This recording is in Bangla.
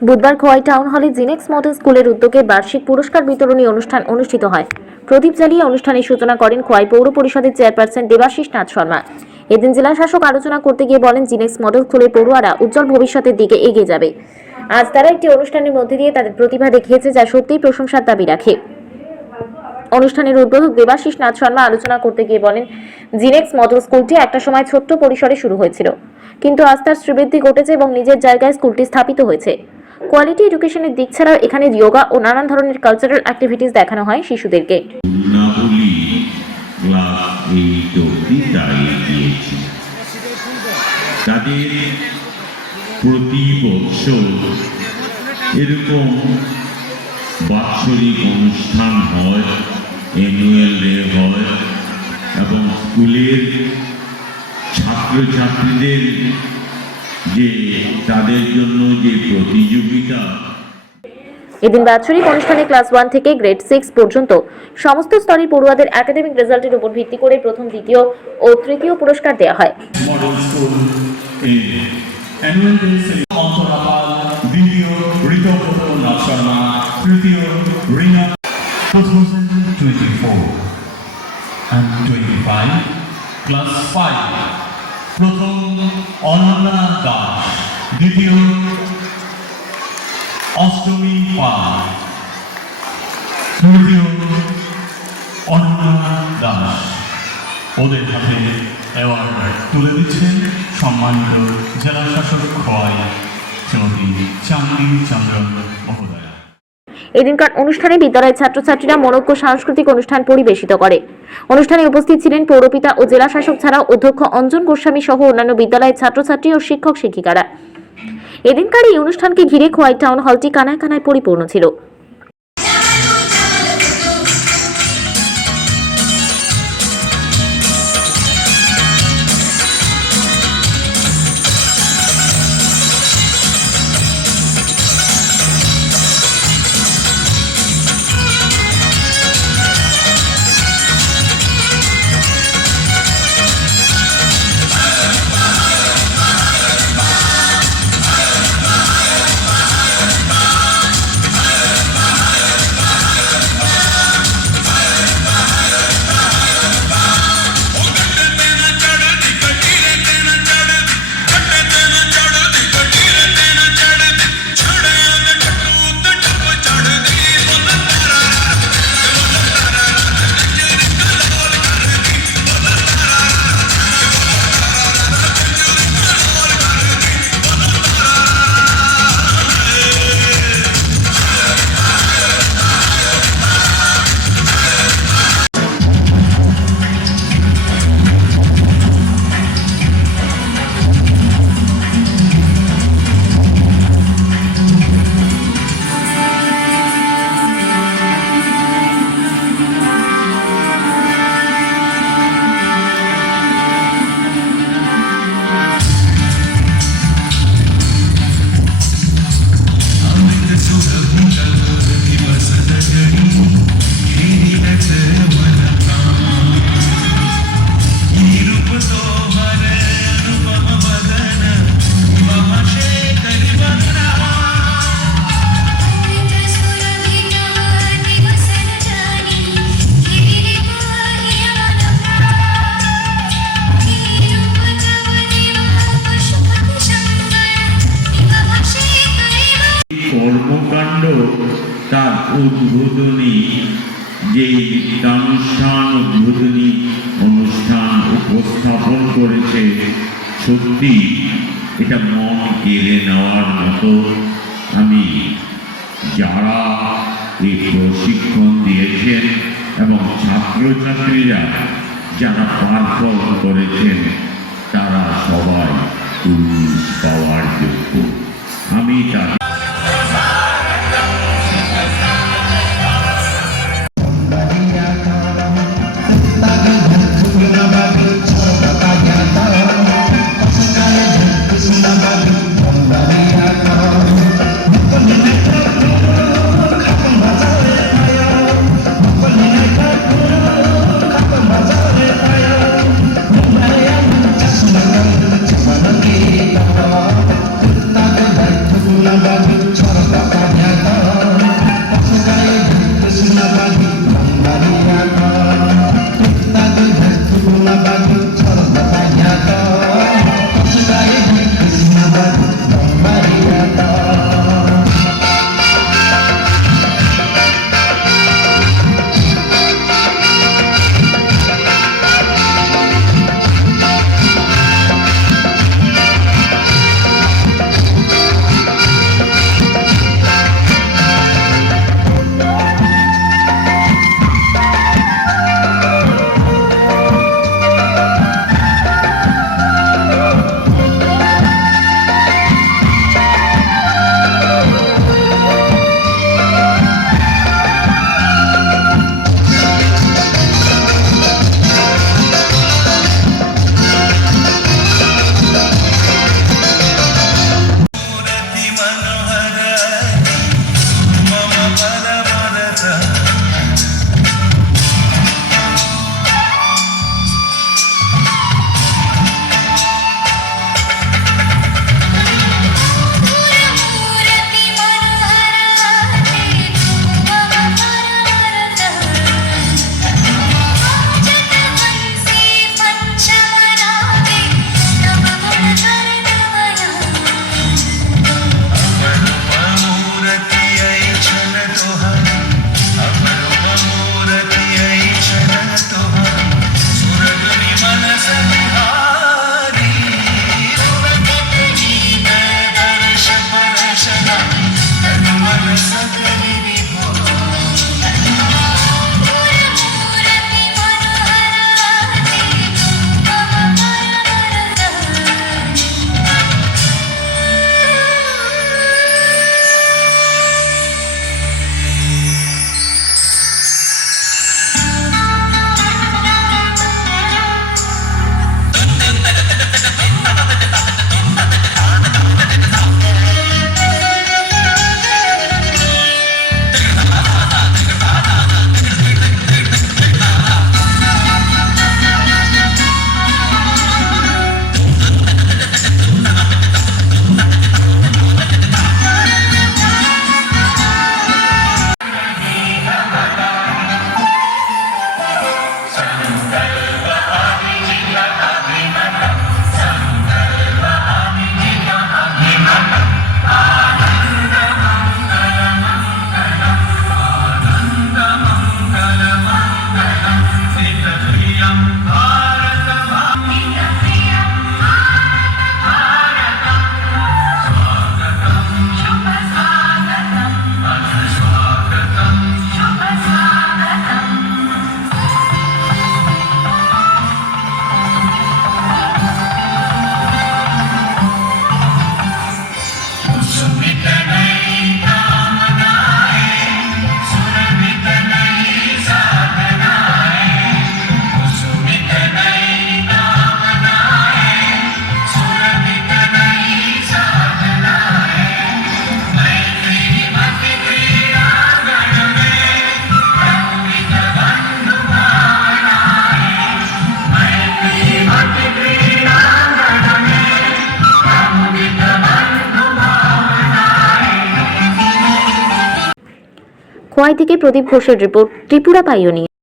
বুধবার খোয়াই টাউন হলে জিনেক্স মডেল স্কুলের উদ্যোগে বার্ষিক পুরস্কার বিতরণী অনুষ্ঠান অনুষ্ঠিত হয়। প্রদীপ জ্বালিয়ে অনুষ্ঠানের সূচনা করেন খোয়াই পৌর পরিষদের চেয়ারপারসন দেবাশিস নাথ শর্মা। এদিন জেলা শাসক আলোচনা করতে গিয়ে বলেন, জিনেক্স মডেল স্কুলের পড়ুয়ারা উজ্জ্বল ভবিষ্যতের দিকে এগিয়ে যাবে। আজ তারা একটি অনুষ্ঠানের মধ্যে দিয়ে তাদের প্রতিভা দেখিয়েছে যা সত্যিই প্রশংসার দাবি রাখে। অনুষ্ঠানের উদ্বোধক দেবাশিস নাথ শর্মা আলোচনা করতে গিয়ে বলেন, জিনেক্স মডেল স্কুলটি একটা সময় ছোট্ট পরিসরে শুরু হয়েছিল। কিন্তু আজ তার শ্রীবৃদ্ধি ঘটেছে এবং নিজের জায়গায় স্কুলটি স্থাপিত হয়েছে। কোয়ালিটি এডুকেশনের দিক ছাড়াও এখানে যোগা ও নানান ধরনের কালচারাল অ্যাক্টিভিটিস দেখানো হয় শিশুদেরকে। তাদের প্রতি বছর এরকম বাৎসরিক অনুষ্ঠান হয় অ্যানুয়াল ডে হয় এবং স্কুলের ছাত্রছাত্রীদের যে তাদের জন্য যে প্রতিযোগিতা। এদিন বাৎসরিক অনুষ্ঠানে ক্লাস ওয়ান থেকে গ্রেড সিক্স পর্যন্ত সমস্ত স্তরের পড়ুয়াদের একাডেমিক রেজাল্টের উপর ভিত্তি করে প্রথম দ্বিতীয় ও তৃতীয় পুরস্কার দেওয়া হয়। Model school in annual day celebration অন্তরাপাল দ্বিতীয় ঋতব্রত নাথ শর্মা তৃতীয় রিনা। 2024 and 25 class 5 প্রথম অনন্যা দাস, দ্বিতীয় অষ্টমী পাল, তৃতীয় অনন্যা দাস। ওদের হাতে অ্যাওয়ার্ড তুলে দিচ্ছেন সম্মানিত জেলা শাসক খোয়াই শ্রীমতী চাঁদনী চন্দ্র মহোদয়া। এদিনকার অনুষ্ঠানে বিদ্যালয়ের ছাত্রছাত্রীরা মনোজ্ঞ সাংস্কৃতিক অনুষ্ঠান পরিবেশিত করে। অনুষ্ঠানে উপস্থিত ছিলেন পৌরপিতা ও জেলা শাসক ছাড়াও অধ্যক্ষ অঞ্জন গোস্বামী সহ অন্যান্য বিদ্যালয়ের ছাত্রছাত্রী ও শিক্ষক শিক্ষিকারা এদিনকার এই অনুষ্ঠানকে ঘিরে খোয়াই টাউন হলটি কানায় কানায় পরিপূর্ণ ছিল। কর্মকাণ্ড তার উদ্বোধনী যে শিক্ষানুষ্ঠান উদ্বোধনী অনুষ্ঠান উপস্থাপন করেছে, সত্যি এটা মন কেড়ে নেওয়ার মতো। আমি যারা এই প্রশিক্ষণ দিয়েছেন এবং ছাত্রছাত্রীরা যারা পারফর্ম করেছেন, তারা সবাই পাওয়ার oh খোয়াই থেকে প্রদীপ ঘোষের রিপোর্ট ত্রিপুরা পাইওনিয়ার